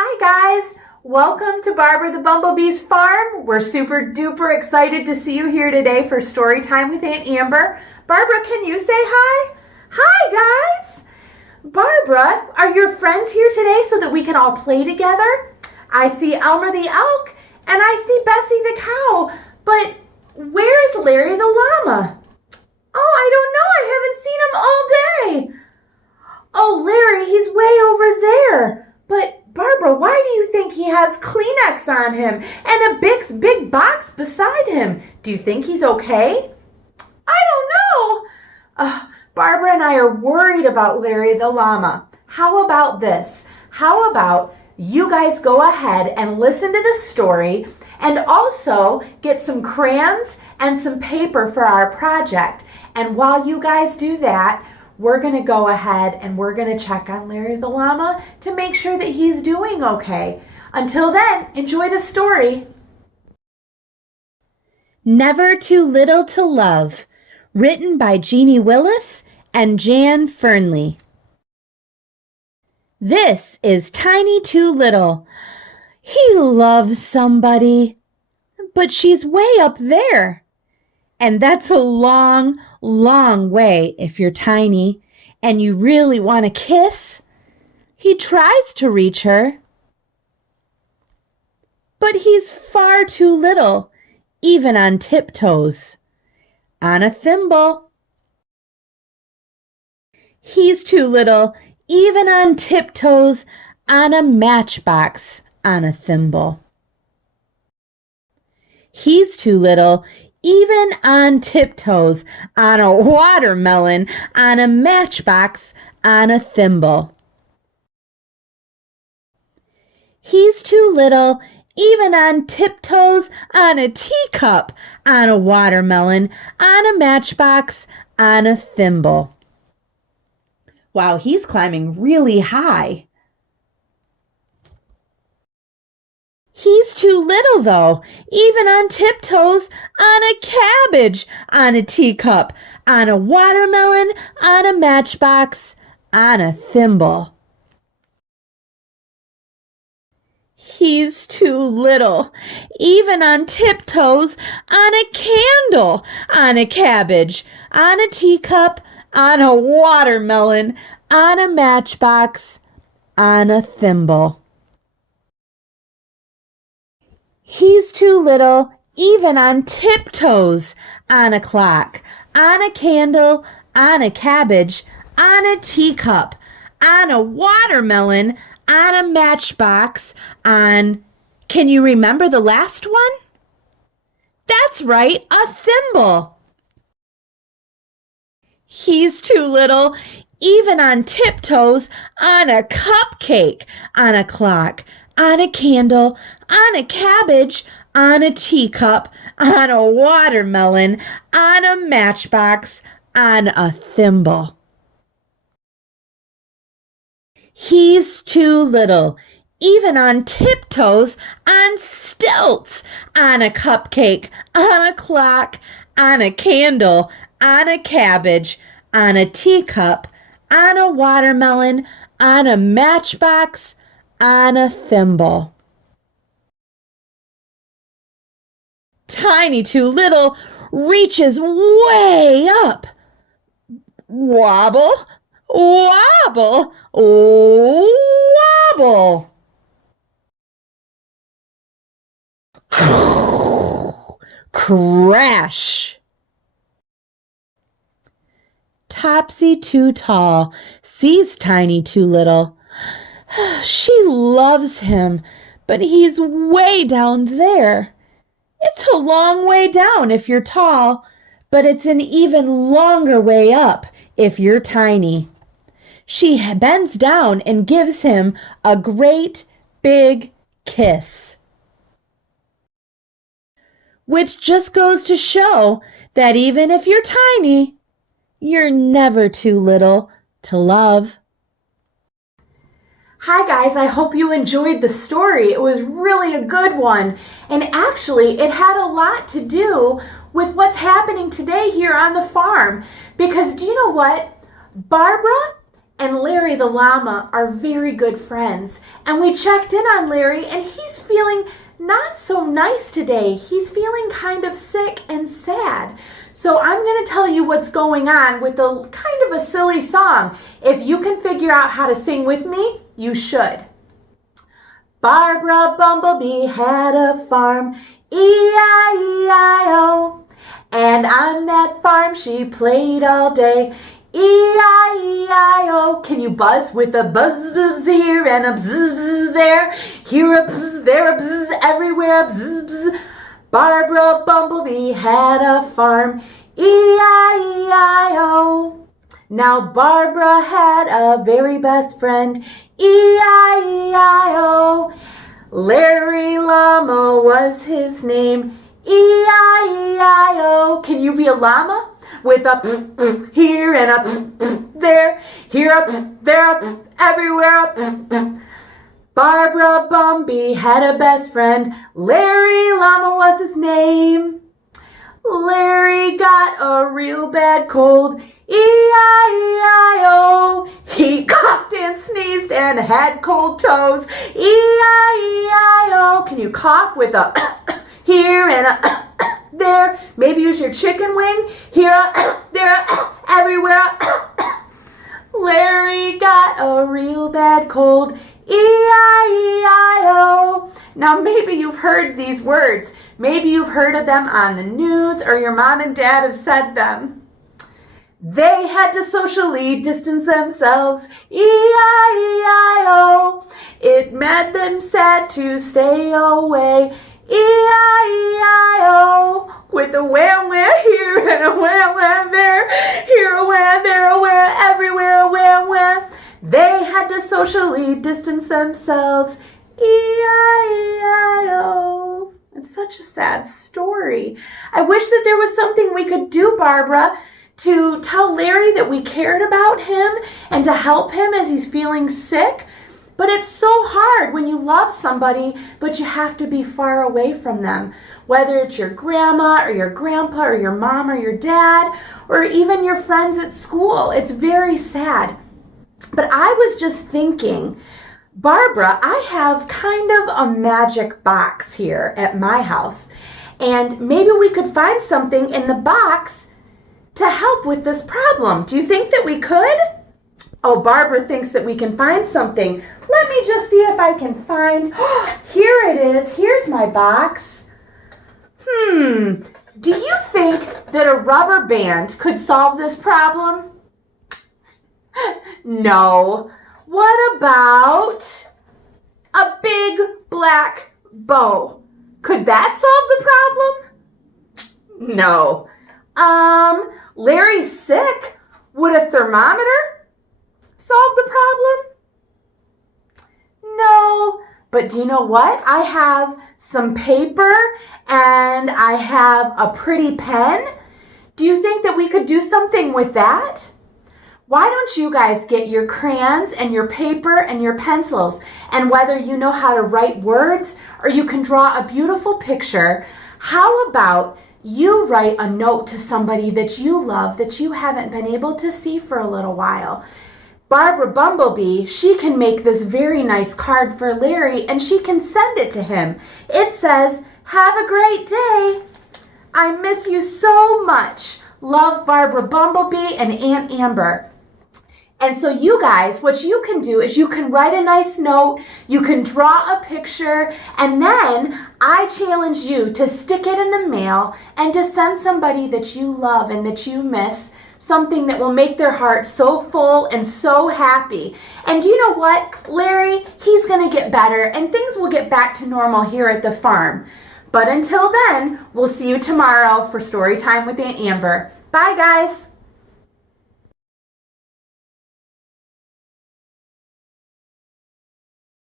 Hi guys, welcome to Barbara the Bumblebee's farm. We're super duper excited to see you here today for story time with Aunt Amber. Barbara, can you say hi? Hi guys! Barbara, are your friends here today so that we can all play together? I see Elmer the elk and I see Bessie the cow, but where's Larry the llama? Oh, I don't know, I haven't seen him all day. Oh, Larry, he's way over there. But Barbara, why do you think he has Kleenex on him and a big box beside him? Do you think he's okay? I don't know. Barbara and I are worried about Larry the llama. How about this? How about you guys go ahead and listen to the story and also get some crayons and some paper for our project. And while you guys do that, we're going to go ahead and we're going to check on Larry the llama to make sure that he's doing okay. Until then, enjoy the story. Never Too Little to Love, written by Jeannie Willis and Jan Fernley. This is Tiny Too Little. He loves somebody, but she's way up there. And that's a long, long way if you're tiny and you really want to kiss. He tries to reach her, but he's far too little, even on tiptoes, on a thimble. He's too little, even on tiptoes, on a matchbox, on a thimble. He's too little, even on tiptoes, on a watermelon, on a matchbox, on a thimble. He's too little, even on tiptoes, on a teacup, on a watermelon, on a matchbox, on a thimble. Wow, he's climbing really high. He's too little, though, even on tiptoes, on a cabbage, on a teacup, on a watermelon, on a matchbox, on a thimble. He's too little, even on tiptoes, on a candle, on a cabbage, on a teacup, on a watermelon, on a matchbox, on a thimble. He's too little, even on tiptoes, on a clock, on a candle, on a cabbage, on a teacup, on a watermelon, on a matchbox, on... Can you remember the last one? That's right, a thimble. He's too little, even on tiptoes, on a cupcake, on a clock, on a candle, on a cabbage, on a teacup, on a watermelon, on a matchbox, on a thimble. He's too little, even on tiptoes, on stilts, on a cupcake, on a clock, on a candle, on a cabbage, on a teacup, on a watermelon, on a matchbox, on a thimble. Tiny Too Little reaches way up. Wobble, wobble, wobble. Crash. Topsy Too Tall sees Tiny Too Little. She loves him, but he's way down there. It's a long way down if you're tall, but it's an even longer way up if you're tiny. She bends down and gives him a great big kiss. Which just goes to show that even if you're tiny, you're never too little to love. Hi guys, I hope you enjoyed the story. It was really a good one. And actually, it had a lot to do with what's happening today here on the farm. Because do you know what? Barbara and Larry the llama are very good friends. And we checked in on Larry, and he's feeling not so nice today. He's feeling kind of sick and sad. So I'm going to tell you what's going on with a kind of a silly song. If you can figure out how to sing with me, you should. Barbara Bumblebee had a farm, E-I-E-I-O. And on that farm she played all day, E-I-E-I-O. Can you buzz with a buzz buzz here and a bzz bzz there? Here a bzz, there a bzz, everywhere a bzz bzz. Barbara Bumblebee had a farm, E-I-E-I-O. Now Barbara had a very best friend, E-I-E-I-O. Larry Llama was his name, E-I-E-I-O. Can you be a llama? With a here and a there, here a there, a everywhere a. Barbara Bumblebee had a best friend, Larry Llama was his name. Larry got a real bad cold, E-I-E-I-O. He coughed and sneezed and had cold toes, E-I-E-I-O. Can you cough with a here and a there? Maybe use your chicken wing, here a there a everywhere a. Larry got a real bad cold, E-I-E-I-O. Now maybe you've heard these words. Maybe you've heard of them on the news, or your mom and dad have said them. They had to socially distance themselves, E-I-E-I-O. It made them sad to stay away, E-I-E-I-O. With a wham wham here and a wham wham there, here a wham, there a wham, everywhere a wham wham. They had to socially distance themselves, E-I-E-I-O. It's such a sad story. I wish that there was something we could do, Barbara, to tell Larry that we cared about him and to help him as he's feeling sick. But it's so hard when you love somebody, but you have to be far away from them. Whether it's your grandma or your grandpa or your mom or your dad or even your friends at school. It's very sad. But I was just thinking, Barbara, I have kind of a magic box here at my house. And maybe we could find something in the box to help with this problem. Do you think that we could? Oh, Barbara thinks that we can find something. Let me just see if I can find. Here it is. Here's my box. Do you think that a rubber band could solve this problem? No. What about a big black bow? Could that solve the problem? No. Larry's sick. Would a thermometer solve the problem? No. But do you know what? I have some paper and I have a pretty pen. Do you think that we could do something with that? Why don't you guys get your crayons and your paper and your pencils, and whether you know how to write words or you can draw a beautiful picture, how about you write a note to somebody that you love that you haven't been able to see for a little while? Barbara Bumblebee, she can make this very nice card for Larry and she can send it to him. It says, "Have a great day. I miss you so much. Love, Barbara Bumblebee and Aunt Amber." And so you guys, what you can do is you can write a nice note, you can draw a picture, and then I challenge you to stick it in the mail and to send somebody that you love and that you miss something that will make their heart so full and so happy. And do you know what, Larry? He's going to get better and things will get back to normal here at the farm. But until then, we'll see you tomorrow for Story Time with Aunt Amber. Bye, guys.